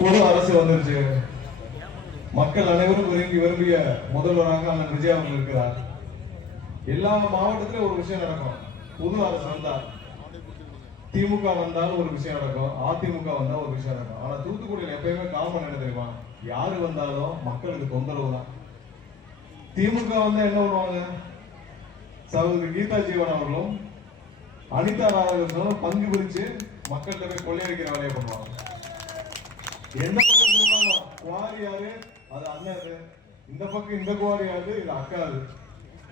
பொது அரசு வந்துருச்சு. மக்கள் அனைவரும் விரும்பிய முதல்வராக அண்ணன் விஜய் அவர்கள் இருக்கிறார். எல்லா மாவட்டத்திலும் ஒரு விஷயம் நடக்கும். புது அரசு வந்தா திமுக வந்தாலும் ஒரு விஷயம் நடக்கும், அதிமுக வந்தா ஒரு விஷயம் நடக்கும். ஆனா தூத்துக்குடியில் எப்பயுமே காமன் என்ன தெரியுமா? யாரு வந்தாலும் மக்களுக்கு தொந்தரவு தான். திமுக வந்தா என்ன பண்ணுவாங்க? சகோதரி கீதா ஜீவன் அவர்களும் அனிதா ராதாகிருஷ்ணனும் பங்கு பிரிச்சு மக்கள்கிட்ட போய் கொள்ளையடிக்கிற வேலையை பண்ணுவாங்க. எந்த பக்கம் இருந்தாலும் குவாரி யாரு அது அண்ணாது, இந்த பக்கம் இந்த குவாரி யாரு இது அக்காது,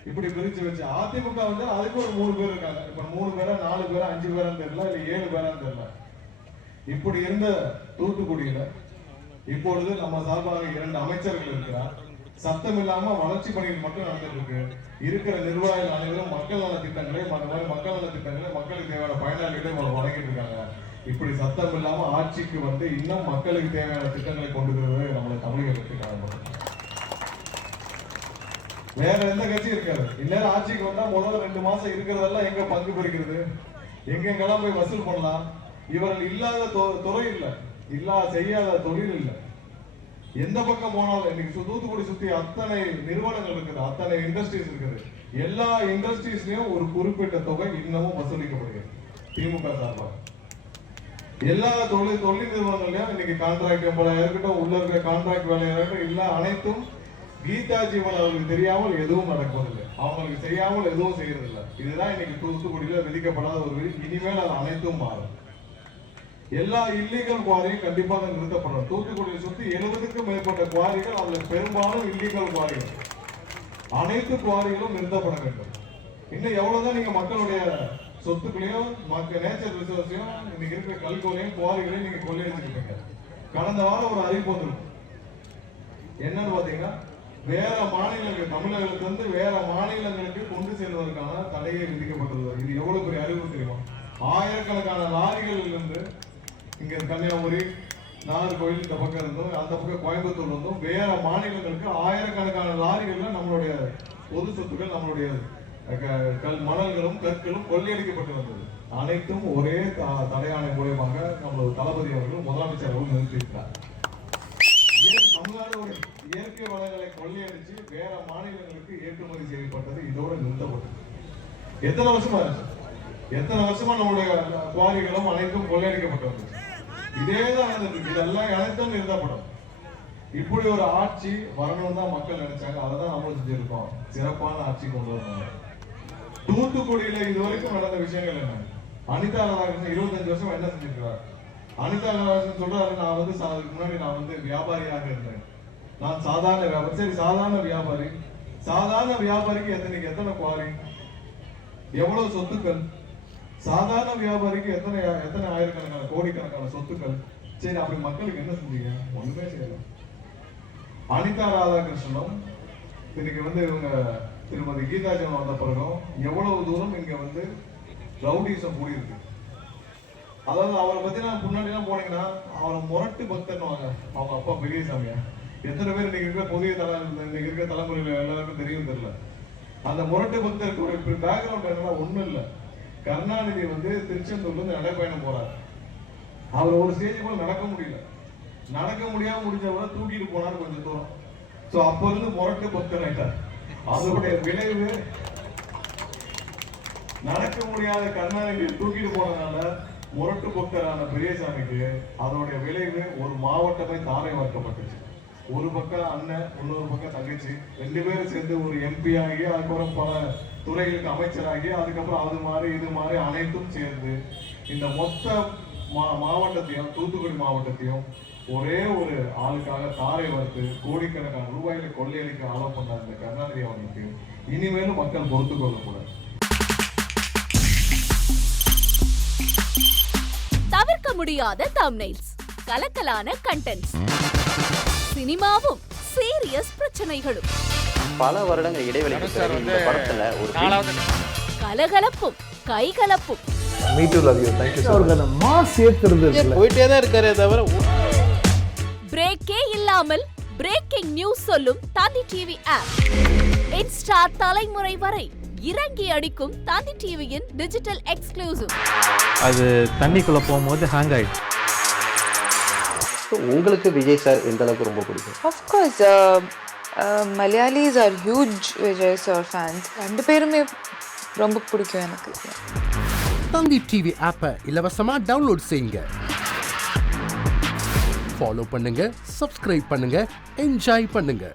இப்படி பிரிச்சு வச்சு. அதிமுக வந்து அதுக்கு ஒரு 3 பேர் இருக்காங்க. இப்ப 3 பேரா 4 பேரா 5 பேரான்னு தெரியல, இல்ல 7 பேரான்னு தெரியல. இப்படி இருந்த தூத்துக்குடியில இப்பொழுது நம்ம சார்பாக 2 அமைச்சர்கள் இருக்கிறார். சத்தம் இல்லாம வளர்ச்சி பணிகள் மட்டும் நடந்துட்டு இருக்கு. இருக்கிற நிர்வாகிகள் அனைவரும் மக்கள் நல திட்டங்களை மக்கள் நல திட்டங்களை மக்களுக்கு தேவையான பயனாளிகளை வழங்கிட்டு இருக்காங்க. இப்படி சத்தம் இல்லாம ஆட்சிக்கு வந்து இன்னும் மக்களுக்கு தேவையான திட்டங்களை கொண்டு வருவது நம்மளை தமிழக கட்சிக்காக. வேற எந்த கட்சி இருக்காது. இந்நேரம் ஆட்சிக்கு வந்தா முதல்ல 2 மாசம் இருக்கிறதெல்லாம் எங்க பங்கு பெறுகிறது, எங்கெங்கெல்லாம் போய் வசூல் பண்ணலாம். இவர்கள் இல்லாத துறை இல்லை, செய்யாத தொழில் இல்லை. எந்த பக்கம் போனாலும் இன்னைக்கு தூத்துக்குடி சுத்தி அத்தனை நிறுவனங்கள் இருக்குது, அத்தனை இண்டஸ்ட்ரீஸ் இருக்குது. எல்லா இண்டஸ்ட்ரீஸ்லயும் ஒரு குறிப்பிட்ட தொகை இன்னமும் வசூலிக்கப்படுகிறது திமுக சார்பாக. எல்லா தொழில் நிறுவனங்களையும் இன்னைக்கு கான்ட்ராக்ட் எம்பளாயா இருக்கட்டும், உள்ள இருக்க கான்ட்ராக்ட் வேலையா இருக்கட்டும், இல்ல அனைத்தும் கீதா ஜீவன் அவர்களுக்கு தெரியாமல் எதுவும் நடப்பதில்லை, அவங்களுக்கு செய்யாமல் எதுவும் செய்யறதில்லை. இதுதான் இன்னைக்கு தூத்துக்குடியில விதிக்கப்படாத ஒரு விதி. இனிமேல் அது அனைத்தும் மாறும். எல்லா இல்லீகல் குவாரியும் கண்டிப்பாக நிறுத்தப்படும். தூத்துக்குடியை சுத்தி 70க்கும் மேற்பட்ட குவாரிகள், அதுல பெரும்பாலும் இல்லீகல் குவாரிகள். அனைத்து குவாரிகளும் நிறுத்தப்பட வேண்டும். இன்னும் எவ்வளவுதான் நீங்க மக்களுடைய சொத்துக்களையும் நேச்சர் ரிசோர்ஸையும் இன்னைக்கு இருக்கிற கல்கோலையும் குவாரிகளையும் நீங்க கொள்ளையடிச்சுக்கிட்டீங்க. கடந்த வாரம் ஒரு அறிவிப்பு வந்திருக்கும். என்னன்னு பாத்தீங்கன்னா, வேற மாநிலங்கள் தமிழகத்துல இருந்து வேற மாநிலங்களுக்கு கொண்டு செல்வதற்கான தடையை விதிக்கப்பட்டுள்ளது. இது எவ்வளவு பெரிய அறிவிப்பு தெரியுமா? ஆயிரக்கணக்கான லாரிகள் இருந்து இங்க கன்னியாகுமரி, நாகர்கோவில் இந்த பக்கம் இருந்தும் அந்த பக்கம் கோயம்புத்தூர் இருந்தும் வேற மாநிலங்களுக்கு ஆயிரக்கணக்கான லாரிகள்ல நம்மளுடைய பொது சொத்துக்கள், நம்மளுடைய மணல்களும் கற்களும் கொள்ளையடிக்கப்பட்டு வந்தது. அனைத்தும் ஒரே தடையாணை மூலமாக நம்மளோட தளபதி அவர்கள் முதலமைச்சர் அவர்கள் நிறுத்தியிருக்கிறார். தமிழ்நாடு இயற்கை வளங்களை கொள்ளையடிச்சு வேற மாநிலங்களுக்கு ஏற்றுமதி செய்யப்பட்டது இதோட நிறுத்தப்பட்டது. எத்தனை வருஷமா நம்மளுடைய குவாரிகளும் அனைத்தும் கொள்ளையடிக்கப்பட்டு வந்தது. இதேதான் நடந்திருக்கு. இதெல்லாம் அனைத்தும் நிறுத்தப்படும். இப்படி ஒரு ஆட்சி வரணும்னு தான் மக்கள் நினைச்சாங்க. அதான் நம்மளும் செஞ்சிருக்கோம். சிறப்பான ஆட்சி கொண்டு வரணும். தூத்துக்குடியில இதுவரைக்கும் நடந்த விஷயங்கள் என்ன? அனிதா ராதாகிருஷ்ணன் 25 வருஷம் என்ன செஞ்சிருக்கிறார்? அனிதா ராதாகிருஷ்ணன் சொல்றாரு, நான் வந்து அதுக்கு முன்னாடி நான் வந்து வியாபாரியாக இருந்தேன், நான் சாதாரண வியாபாரி. சரி, சாதாரண வியாபாரிக்கு எத்தனை குவாரி, எவ்வளவு சொத்துக்கள்? சாதாரண வியாபாரிக்கு எத்தனை ஆயிரக்கணக்கான கோடிக்கணக்கான சொத்துக்கள். சரி, அப்படி மக்களுக்கு என்ன செஞ்சீங்க? ஒண்ணுமே செய்யல. அனிதா ராதாகிருஷ்ணனும் இன்னைக்கு வந்து இவங்க திருமதி கீதா ஜீவன் வந்த பிறகும் எவ்வளவு தூரம் இங்க வந்து ரவுடிசம் கூடி இருக்கு. அதாவது அவரை பத்தி முன்னாடி எல்லாம் போனீங்கன்னா அவரை முரட்டு பக்தர்னுவாங்க. அவங்க அப்பா பெரியசாமியா. எத்தனை பேர் இன்னைக்கு இருக்கிற தலைமுறையில எல்லாருக்கும் தெரியும் தெரியல. அந்த முரட்டு பக்தருக்கு ஒரு பேக்ரவுண்ட் என்னன்னா ஒண்ணும் இல்லை. கருணாநிதி வந்து திருச்செந்தூர்ல இருந்து நடைபயணம் போறாரு. அவர் ஒரு ஸ்டேஜ் கூட நடக்க முடியாம முடிஞ்சவரை தூக்கிட்டு போனார் கொஞ்சம் தூரம். சோ அப்ப இருந்து முரட்டு பக்தர் ஆயிட்டார். அதனுடைய விளைவு நடக்க முடியாத கருணாநிதி தூக்கிட்டு போனதுனால முரட்டு பக்தரான பெரியசாமிக்கு அதோடைய விளைவு ஒரு மாவட்டமே தாரை வார்க்கப்பட்டுச்சு. ஒரு பக்கம் அண்ணன், இன்னொரு பக்கம் தங்கச்சி, 2 பேரும் சேர்ந்து ஒரு எம்பி ஆகி, அதுக்கப்புறம் பல துறைகளுக்கு அமைச்சராகி, அதுக்கப்புறம் அது மாதிரி இது மாதிரி அனைத்தும் சேர்ந்து இந்த மொத்த மாவட்டத்தையும், தூத்துக்குடி மாவட்டத்தையும் ஒரே ஒரு ஆளுக்காக தாரை வார்த்து கோடிக்கணக்கான ரூபாய்களை கொள்ளையடிக்க ஆலோ பண்ண இந்த கருணாநிதி அவர்களுக்கு இனிமேலும் மக்கள் பொறுத்து கொள்ளக்கூடாது. தவிர்க்க முடியாத தம்ப்நெயில்ஸ், கலக்கலான கண்டென்ட்ஸ், சினிமாவும் சீரியஸ் பிரச்சனைகளும், பல வருடங்கள் இடைவெளிக்கு பிறகு இந்த படத்துல ஒரு கலகலப்பும் கைகலப்பும். Me too, love you. Thank you so much. Mass ஏத்துறது போயிட்டே தான் இருக்காரே தவிர பிரேக்கே இல்லாமல் பிரேக்கிங் நியூஸ் சொல்லும் தந்தி டிவி ஆப். இன்ஸ்டா தலைமுறை வரை இறங்கி அடிக்கும் தந்தி டிவியின் டிஜிட்டல் எக்ஸ்க்ளூசிவ். அது தண்ணிக்குள்ள போகும்போது ஹேங் ஆயிடுச்சு. உங்களுக்கு விஜய் சார் எந்த அளவுக்கு ரொம்ப பிடிக்கும்? Of course, Malayalis are huge Vijay sir fans. ரெண்டு பேருமே ரொம்ப பிடிக்கும் எனக்கு. தந்தி டிவி ஆப்பை இலவசமா டவுன்லோட் செய்யுங்க. ஃபாலோ பண்ணுங்க, சப்ஸ்கிரைப் பண்ணுங்க, என்ஜாய் பண்ணுங்க.